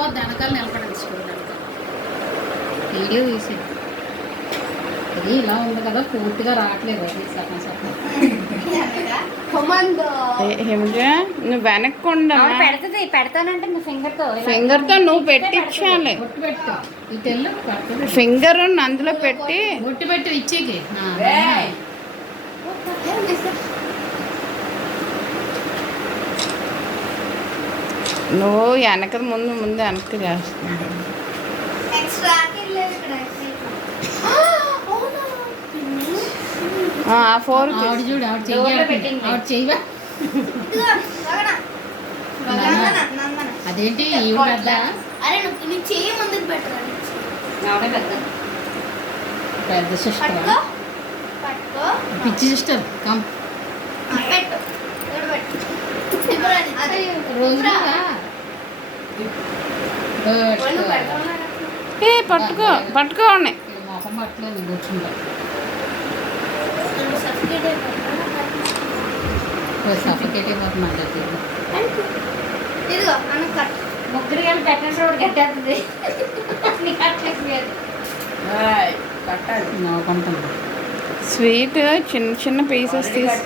వెళ్ళిపోద్ది వెనకాల నిలబడించుకోవాలి వీడియో తీసి ఇది ఇలా ఉంది కదా పూర్తిగా రావట్లేదు అది సగం సగం నువ్వు వెనక్కుండా పెడుతుంది పెడతానంటే నువ్వు ఫింగర్తో నువ్వు పెట్టించాలి బొట్టు పెట్టు ఇటెళ్ళు ఫింగర్ అందులో పెట్టి బొట్టు పెట్టు ఇచ్చేకి నువ్వు వెనక ముందు వెనక్కి చేస్తున్నావు ఫోర్ ఆవిడ చూడు ఆవిడ చెయ్యవా అదేంటి ఈవిడ పెద్ద సిస్టర్ పిచ్చి సిస్టర్ కమ్ రోజు పట్టుకోండి మొహం పట్టలేదు కూర్చుంటా సఫికేట్ అయిపోతుంది ముగ్గురు కానీ పెట్టినప్పుడు కట్టేస్తుంది నవ్వుకుంటుంది స్వీట్ చిన్న చిన్న పీసెస్ తీసి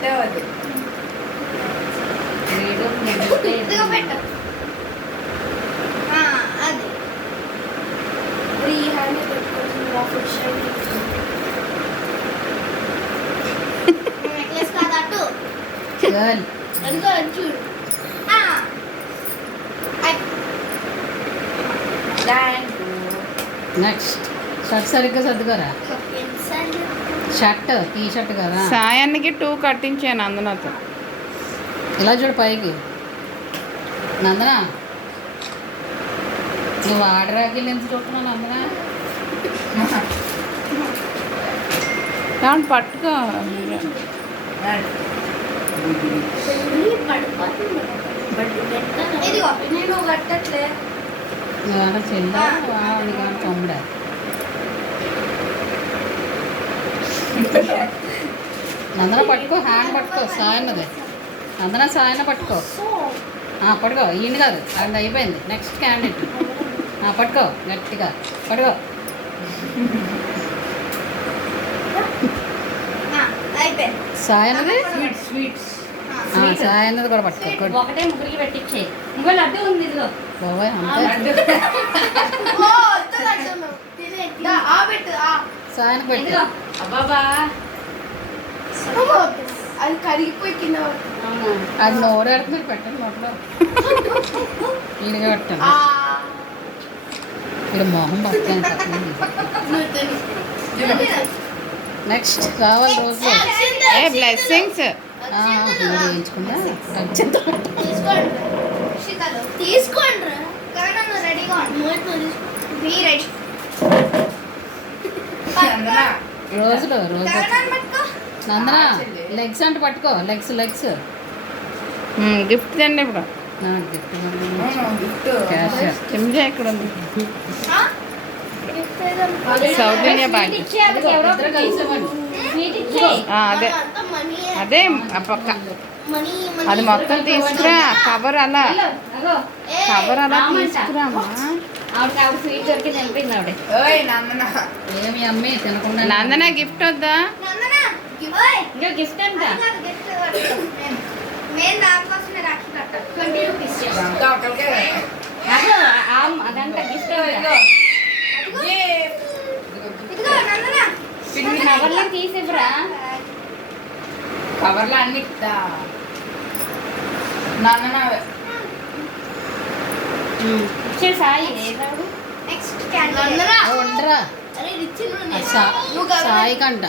నెక్స్ట్ షర్ట్ సరిగ్గా సర్దుకోరా షర్ట్ టీ షర్ట్ కదా సాయానికి 2 కట్టించాను నందనతో ఇలా చూడు పైకి నందన నువ్వు ఆడరాకి ఎంత చూస్తున్నావు నందన దాన్ని పట్టుకో నువ్వు చెల్లా తమ్ముడా నందన పట్టుకో హ్యాండ్ పట్టుకో సాయన్నది నందన సాయన పట్టుకో పట్టుకో ఈయన కాదు అది అయిపోయింది నెక్స్ట్ క్యాండిడేట్ పట్టుకో గట్టిగా పట్టుకో సాయన్నది సాయన్నది కూడా పట్టుకో ఒకటే ముగ్గురికి పెట్టించే ఇంకో లడ్డు ఉంది ఇదిగో బాబాయ్ అంతే సాయన పెట్టు అబ్బాబా అది కరిగిపోయి కింద అది నోరెడుతున్నారు పెట్టండి లోపల ఈయనగా పెట్టండి ఇక్కడ మొహం పక్కన నెక్స్ట్ కావాలి రోజు బ్లెస్సింగ్స్ వేయించుకుంటా తీసుకోండి రెడీగా రోజులు నందన లెగ్స్ అంటే పట్టుకో లెగ్స్ గిఫ్ట్ అండి ఇప్పుడు గిఫ్ట్ క్యాష్ కింద ఇక్కడ ఉంది సౌత్ ఇండియా బ్యాంక్ అదే అదే ఆ పక్క అది మొత్తం తీసుకురా కవర్ అలా తీసుకురా ఆవిడ స్వీట్ దొరికి చనిపోయింది ఆవిడ ఏమి అమ్మి తినకుండా నందన గిఫ్ట్ వద్దా ఇంకా గిఫ్ట్ అంట అదంట గిఫ్ట్ కవర్లో తీసివ్వరా కవర్లో అన్ని నాన్న ఇచ్చే సాయి ఉండరా సాయి కంట